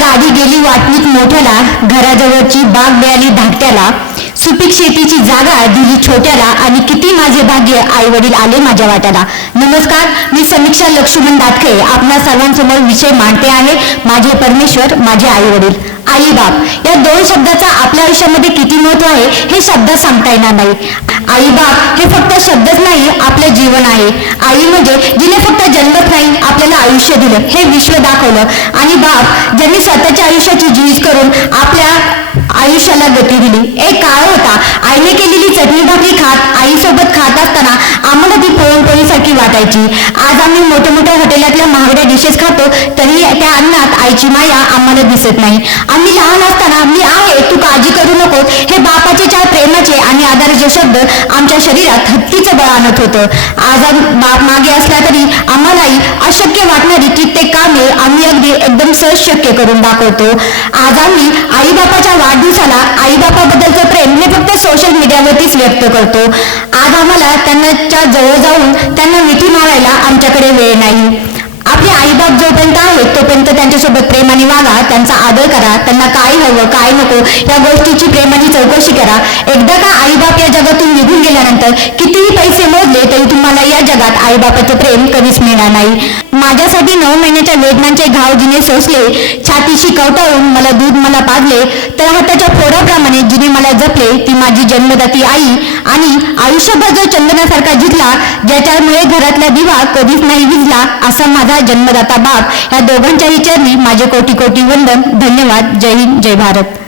गावी गेली वाटणीत मोठ्याला घराजवळची बाग मिळाली धाकट्याला. सुपीक शेतीची जागा दिली छोट्याला आणि किती माझे भाग्य आई वडील आले माझ्या वाट्याला. नमस्कार मी समीक्षा लक्ष्मण दाटखे आपणा सर्वांसमोर विषय मांडते आहे. माझे परमेश्वर माझे आई वडील आई बाप या दोन शब्दाचा आपल्या आयुष्यामध्ये किती महत्त्व आहे हे शब्द सांगता येणार नाही. आई बाप हे फक्त शब्दच नाही आपलं जीवन आहे. आई म्हणजे जिने फक्त जन्मत नाही आपल्याला आयुष्य दिलं. हे विश्व दाखवलं. आणि बाप ज्यांनी स्वतःच्या आयुष्याची जीज करून आपल्या आयुष्याला गती दिली. एक काळ होता. आईने केलेली चटणी भाकरी खात आईसोबत खात असताना आम्हाला ती पुरणपोळीसारखी वाटायची. आज आम्ही मोठ्या मोठ्या हॉटेलातल्या महागड्या डिशेस खातो तरी त्या अन्नात आईची माया आम्हाला दिसत नाही. आम्ही लहान असताना करू नको हे बापाचे चार प्रेमाचे आणि आधाराचे शब्द आमच्या शरीरात हत्तीचं बळ आणत होतं. आज बाप मागे असला तरी आम्हालाही अशक्य वाटणारी कित्येक कामे आम्ही अगदी एकदम सहज शक्य करून दाखवतो. आज आम्ही आईबापाच्या वाढदिवसाला आईबापाबद्दलचं प्रेम हे फक्त सोशल मीडियावरतीच व्यक्त करतो. आज आम्हाला त्यांच्या जवळ जाऊन त्यांना मिठी मारायला आमच्याकडे वेळ नाही आपले आईबाप जोपर्यंत जोपर्यंत त्यांच्यासोबत प्रेमाने वागा त्यांचा आदर करा त्यांना काय हवं काय नको या गोष्टीची प्रेमाची चौकशी करा. एकदा का आईबाप या जगातून निघून गेल्यानंतर कितीही पैसे मोजले तरी तुम्हाला या जगात आईबापाचं प्रेम कधीच मिळणार नाही. माझ्यासाठी नऊ महिन्याच्या वेदनांचे घाव जिने सोसले छातीशी कवटाळून मला पाडले तर हाताच्या फोडाप्रमाणे जिने मला जपले ती माझी जन्मदाती आई आणि आयुष्यभर जो चंदनासारखा जिंकला ज्याच्यामुळे घरातला दिवा कधीच नाही विजला असा माझा जन्मदाता बाप या दोघांच्याही चरणी माझे कोटी कोटी वंदन. धन्यवाद. जय हिंद जय भारत.